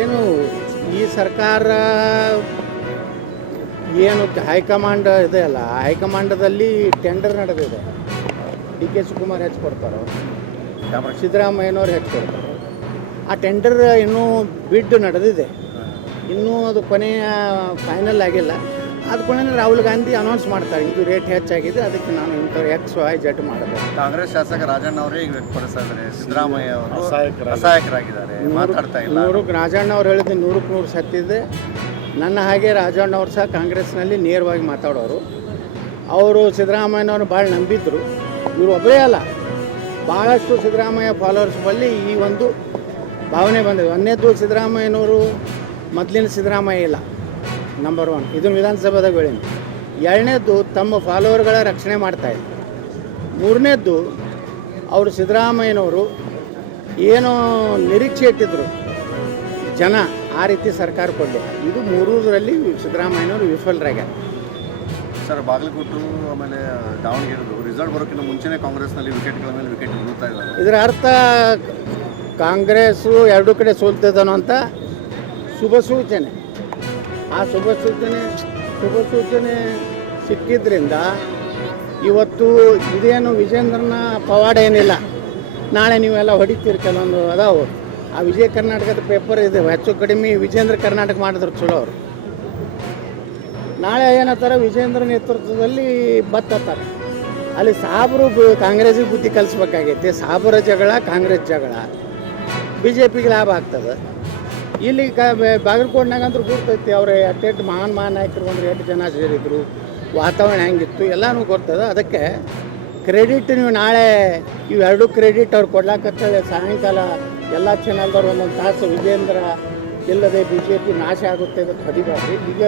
ಏನು ಈ ಸರ್ಕಾರ ಏನು ಹೈಕಮಾಂಡ್ ಇದೆ ಅಲ್ಲ, ಹೈಕಮಾಂಡದಲ್ಲಿ ಟೆಂಡರ್ ನಡೆದಿದೆ. ಡಿ ಕೆ ಶಿವಕುಮಾರ್ ಹೆಚ್ಚು ಕೊಡ್ತಾರೋ, ಸಿದ್ದರಾಮಯ್ಯನವ್ರು ಹೆಚ್ಚು ಕೊಡ್ತಾರೆ. ಆ ಟೆಂಡರ್ ಇನ್ನೂ ಬಿಡ್ ನಡೆದಿದೆ, ಇನ್ನೂ ಅದು ಕೊನೆಯ ಫೈನಲ್ ಆಗಿಲ್ಲ. ಅದು ಕೊನೆಯ ರಾಹುಲ್ ಗಾಂಧಿ ಅನೌನ್ಸ್ ಮಾಡ್ತಾರೆ, ಇದು ರೇಟ್ ಹೆಚ್ಚಾಗಿದೆ, ಅದಕ್ಕೆ ನಾನು ಇಂಥವ್ರು XYZ ಮಾಡಬೇಕು. ಕಾಂಗ್ರೆಸ್ ಶಾಸಕ ರಾಜಣ್ಣ ಅವರೇ ಈಗ ವ್ಯಕ್ತಪಡಿಸ್ತಾ ಇದ್ದಾರೆ, ಸಿದ್ದರಾಮಯ್ಯ ಅವರು ಅಸಹಾಯಕರಾಗಿದ್ದಾರೆ, ಮಾತಾಡ್ತಾ ಇಲ್ಲ. ರಾಜಣ್ಣ ಅವ್ರು ಹೇಳಿದ್ದು 100ಕ್ಕೆ 100 ಸತ್ತಿದೆ. ನನ್ನ ಹಾಗೆ ರಾಜಣ್ಣ ಅವ್ರು ಸಹ ಕಾಂಗ್ರೆಸ್ನಲ್ಲಿ ನೇರವಾಗಿ ಮಾತಾಡೋರು. ಅವರು ಸಿದ್ದರಾಮಯ್ಯನವರು ಭಾಳ ನಂಬಿದ್ರು. ಇವರು ಒಬ್ಬರೇ ಅಲ್ಲ, ಭಾಳಷ್ಟು ಸಿದ್ದರಾಮಯ್ಯ ಫಾಲೋವರ್ಸ್ ಬಳಿ ಈ ಒಂದು ಭಾವನೆ ಬಂದಿದೆ. ಒಂದನೇದು, ಸಿದ್ದರಾಮಯ್ಯನವರು ಮೊದಲಿನ ಸಿದ್ದರಾಮಯ್ಯ ಇಲ್ಲ, ನಂಬರ್ 1. ಇದನ್ನು ವಿಧಾನಸಭಾದಾಗ ಹೇಳಿನಿ. ಎರಡನೇದ್ದು, ತಮ್ಮ ಫಾಲೋವರ್ಗಳ ರಕ್ಷಣೆ ಮಾಡ್ತಾಯಿದ್ರು. ಮೂರನೇದ್ದು, ಅವರು ಸಿದ್ದರಾಮಯ್ಯನವರು ಏನೋ ನಿರೀಕ್ಷೆ ಇಟ್ಟಿದ್ರು ಜನ, ಆ ರೀತಿ ಸರ್ಕಾರ ಕೊಡಲಿಲ್ಲ. ಇದು ಮೂರರಲ್ಲಿ ಸಿದ್ದರಾಮಯ್ಯನವರು ವಿಫಲರಾಗ್ಯಾರ. ಸರ್, ಬಾಗಲಕೋಟು ಆಮೇಲೆ ದಾವಣಗೆರೆದು ರಿಸಲ್ಟ್ ಬರೋಕ್ಕಿಂತ ಮುಂಚೆನೇ ಕಾಂಗ್ರೆಸ್ನಲ್ಲಿ ವಿಕೆಟ್ಗಳ ಮೇಲೆ ವಿಕೆಟ್ ಬೀಳ್ತಾ ಇದ್ದಾರೆ. ಇದರ ಅರ್ಥ ಕಾಂಗ್ರೆಸ್ಸು ಎರಡೂ ಕಡೆ ಸೋಲ್ತಿದ್ದಾನೋ ಅಂತ ಶುಭ ಸೂಚನೆ. ಆ ಶುಭ ಸೂಚನೆ ಸಿಕ್ಕಿದ್ರಿಂದ ಇವತ್ತು ಇದೇನು ವಿಜೇಂದ್ರನ ಪವಾಡ ಏನಿಲ್ಲ. ನಾಳೆ ನೀವೆಲ್ಲ ಹೊಡಿತೀರಿ, ಕೆಲವೊಂದು ಅದಾವು. ಆ ವಿಜಯ ಕರ್ನಾಟಕದ ಪೇಪರ್ ಇದೆ, ಹೆಚ್ಚು ಕಡಿಮೆ ವಿಜೇಂದ್ರ ಕರ್ನಾಟಕ ಮಾಡಿದ್ರು ಚಲೋ ಅವರು. ನಾಳೆ ಏನತ್ತಾರೆ, ವಿಜೇಂದ್ರ ನೇತೃತ್ವದಲ್ಲಿ ಬತ್ತಾರೆ. ಅಲ್ಲಿ ಸಾಬ್ರು ಕಾಂಗ್ರೆಸ್ಸಿಗೆ ಬುದ್ಧಿ ಕಲಿಸ್ಬೇಕಾಗೈತಿ. ಸಾಬರ ಜಗಳ, ಕಾಂಗ್ರೆಸ್ ಜಗಳ, BJPಗೆ ಲಾಭ ಆಗ್ತದೆ. ಇಲ್ಲಿ ಬಾಗಲಕೋಟೆನಾಗಂದ್ರೂ ಗುರ್ತೈತಿ, ಅವ್ರು ಅಟ್ಟೆಟ್ಟು ಮಹಾನ್ ನಾಯಕರು ಬಂದರು, 8 ಜನ ಸೇರಿದ್ರು, ವಾತಾವರಣ ಹೆಂಗಿತ್ತು ಎಲ್ಲನೂ ಗೊತ್ತದ. ಅದಕ್ಕೆ ಕ್ರೆಡಿಟ್ ನೀವು ನಾಳೆ ಇವೆರಡು ಕ್ರೆಡಿಟ್ ಅವ್ರು ಕೊಡ್ಲಾಕತ್ತೇಳಿ ಸಾಯಂಕಾಲ ಎಲ್ಲ ಚಾನಲ್ದವ್ರು ಒಂದೊಂದು ತಾಸು ವಿಜೇಂದ್ರ ಇಲ್ಲದೆ BJP ನಾಶ ಆಗುತ್ತೆ ಅಂತ ಹೊಡಿಬಾರ್ದು. ಈಗ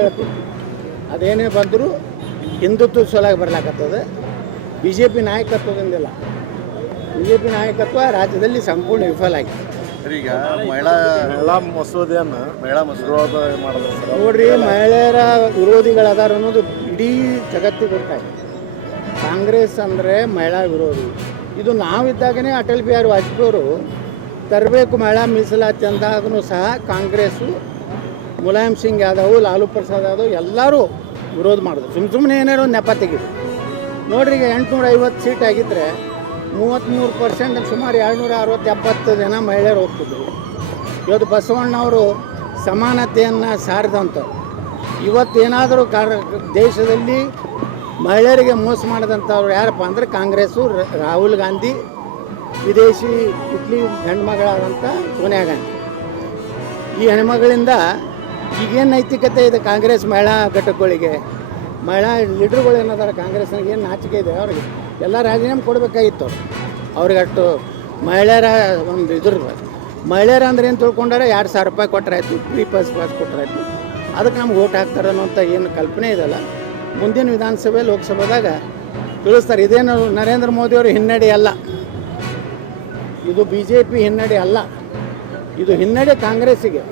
ಅದೇನೇ ಬಂದರೂ ಹಿಂದುತ್ವ ಸೊಲಾಗಿ ಬರ್ಲಾಕತ್ತದ. BJP ನಾಯಕತ್ವದಿಂದಿಲ್ಲ. BJP ನಾಯಕತ್ವ ರಾಜ್ಯದಲ್ಲಿ ಸಂಪೂರ್ಣ ವಿಫಲ ಆಗಿದೆ. ಈಗ ಮಹಿಳಾ ಮಸೂದೆಯನ್ನು ವಿರೋಧ ಮಾಡಿದ್ರು ನೋಡ್ರಿ, ಮಹಿಳೆಯರ ವಿರೋಧಿಗಳದಾರ ಅನ್ನೋದು ಇಡೀ ಜಗತ್ತಿಗೆ ಗೊತ್ತಾಗಿದೆ. ಕಾಂಗ್ರೆಸ್ ಅಂದರೆ ಮಹಿಳಾ ವಿರೋಧಿ. ಇದು ನಾವಿದ್ದಾಗನೇ ಅಟಲ್ ಬಿಹಾರಿ ವಾಜಪೇಯಿ ಅವರು ತರಬೇಕು ಮಹಿಳಾ ಮೀಸಲಾತಿ ಅಂದಾಗೂ ಸಹ ಕಾಂಗ್ರೆಸ್ಸು, ಮುಲಾಯಂ ಸಿಂಗ್ ಯಾದವ್, ಲಾಲು ಪ್ರಸಾದ್ ಯಾದವ್ ಎಲ್ಲರೂ ವಿರೋಧ ಮಾಡಿದ್ರು. ಸುಮ್ಮನೆ ಏನಾರು ಒಂದು ನೆಪ ತೆಗೆದು ನೋಡ್ರಿ. ಈಗ 850 ಸೀಟ್ ಆಗಿದ್ದರೆ 33%, ಸುಮಾರು 260-70 ಜನ ಮಹಿಳೆಯರು ಹೋಗ್ತಿದ್ರು. ಇವತ್ತು ಬಸವಣ್ಣವರು ಸಮಾನತೆಯನ್ನು ಸಾರಿದಂಥವ್ರು. ಇವತ್ತೇನಾದರೂ ದೇಶದಲ್ಲಿ ಮಹಿಳೆಯರಿಗೆ ಮೋಸ ಮಾಡಿದಂಥವ್ರು ಯಾರಪ್ಪ ಅಂದರೆ ಕಾಂಗ್ರೆಸ್ಸು, ರಾಹುಲ್ ಗಾಂಧಿ, ವಿದೇಶಿ ಇಟ್ಲಿ ಹೆಣ್ಮಗಳಾದಂಥ ಸೋನಿಯಾ ಗಾಂಧಿ. ಈ ಹೆಣ್ಮಗಳಿಂದ ಈಗೇನು ನೈತಿಕತೆ ಇದೆ ಕಾಂಗ್ರೆಸ್ ಮಹಿಳಾ ಘಟಕಗಳಿಗೆ? ಮಹಿಳಾ ಲೀಡ್ರುಗಳು ಏನಾದಾರ ಕಾಂಗ್ರೆಸ್ನಾಗ ಏನು ನಾಚಿಕೆ ಇದೆ ಅವ್ರಿಗೆ? ಎಲ್ಲ ರಾಜೀನಾಮೆ ಕೊಡಬೇಕಾಗಿತ್ತು ಅವ್ರಿಗೆ. ಅಷ್ಟು ಮಹಿಳೆಯರ ಒಂದು ಮಹಿಳೆಯರ ಅಂದ್ರೆ ಏನು ತಿಳ್ಕೊಂಡಾರೆ, 2,000 ರೂಪಾಯಿ ಕೊಟ್ಟರಾಯ್ತು, ಫ್ರೀ ಪಾಸ್ ಕೊಟ್ಟರಾಯ್ತು, ಅದಕ್ಕೆ ನಮ್ಗೆ ಓಟ್ ಹಾಕ್ತಾರೆ ಅನ್ನೋಂಥ ಏನು ಕಲ್ಪನೆ ಇದೆಲ್ಲ ಮುಂದಿನ ವಿಧಾನಸಭೆ ಲೋಕಸಭೆದಾಗ ತಿಳಿಸ್ತಾರೆ. ಇದೇನು ನರೇಂದ್ರ ಮೋದಿಯವರು ಹಿನ್ನಡೆ ಅಲ್ಲ, ಇದು BJP ಹಿನ್ನಡೆ ಅಲ್ಲ, ಇದು ಹಿನ್ನಡೆ ಕಾಂಗ್ರೆಸ್ಸಿಗೆ.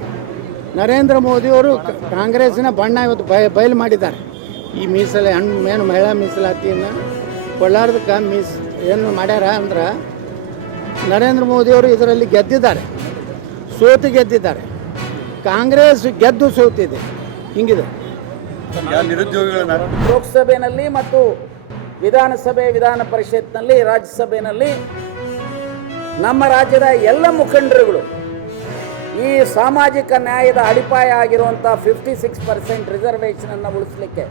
ನರೇಂದ್ರ ಮೋದಿಯವರು ಕಾಂಗ್ರೆಸ್ಸಿನ ಬಣ್ಣ ಇವತ್ತು ಬಯಲು ಮಾಡಿದ್ದಾರೆ. ಈ ಏನು ಮಹಿಳಾ ಮೀಸಲಾತಿಯನ್ನು ಕೊಳ್ಳಾರ್ದಕ್ಕೆ ಏನು ಮಾಡ್ಯಾರ ಅಂದ್ರೆ, ನರೇಂದ್ರ ಮೋದಿಯವರು ಇದರಲ್ಲಿ ಗೆದ್ದಿದ್ದಾರೆ, ಗೆದ್ದಿದ್ದಾರೆ. ಕಾಂಗ್ರೆಸ್ ಗೆದ್ದು ಸೋತಿದೆ. ಹಿಂಗಿದೆ. ಲೋಕಸಭೆಯಲ್ಲಿ ಮತ್ತು ವಿಧಾನ ಪರಿಷತ್ನಲ್ಲಿ, ರಾಜ್ಯಸಭೆಯಲ್ಲಿ ನಮ್ಮ ರಾಜ್ಯದ ಎಲ್ಲ ಮುಖಂಡರುಗಳು ಈ ಸಾಮಾಜಿಕ ನ್ಯಾಯದ ಅಡಿಪಾಯ ಆಗಿರುವಂಥ 56% ರಿಸರ್ವೇಷನನ್ನು ಉಳಿಸಲಿಕ್ಕೆ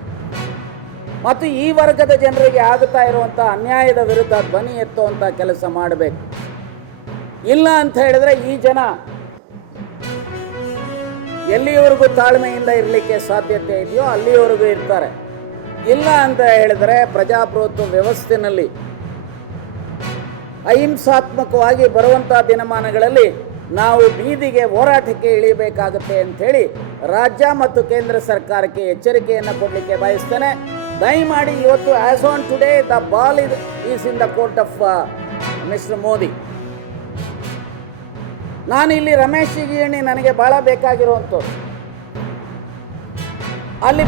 ಮತ್ತು ಈ ವರ್ಗದ ಜನರಿಗೆ ಆಗುತ್ತಾ ಇರುವಂಥ ಅನ್ಯಾಯದ ವಿರುದ್ಧ ಧ್ವನಿ ಎತ್ತುವಂಥ ಕೆಲಸ ಮಾಡಬೇಕು. ಇಲ್ಲ ಅಂತ ಹೇಳಿದ್ರೆ ಈ ಜನ ಎಲ್ಲಿಯವರೆಗೂ ತಾಳ್ಮೆಯಿಂದ ಇರಲಿಕ್ಕೆ ಸಾಧ್ಯತೆ ಇದೆಯೋ ಅಲ್ಲಿಯವರೆಗೂ ಇರ್ತಾರೆ. ಇಲ್ಲ ಅಂತ ಹೇಳಿದರೆ ಪ್ರಜಾಪ್ರಭುತ್ವ ವ್ಯವಸ್ಥೆಯಲ್ಲಿ ಅಹಿಂಸಾತ್ಮಕವಾಗಿ ಬರುವಂಥ ದಿನಮಾನಗಳಲ್ಲಿ ನಾವು ಬೀದಿಗೆ ಹೋರಾಟಕ್ಕೆ ಇಳಿಯಬೇಕಾಗುತ್ತೆ ಅಂಥೇಳಿ ರಾಜ್ಯ ಮತ್ತು ಕೇಂದ್ರ ಸರ್ಕಾರಕ್ಕೆ ಎಚ್ಚರಿಕೆಯನ್ನು ಕೊಡಲಿಕ್ಕೆ ಬಯಸ್ತೇನೆ. ದಯಮಾಡಿ ಇವತ್ತು as on today the ball is in the court of mister Modi. ನಾನು ಇಲ್ಲಿ ರಮೇಶ್ ಜಿಗಣಿ ನನಗೆ ಭಾಳ ಬೇಕಾಗಿರುವಂಥವ್ರು. ಅಲ್ಲಿ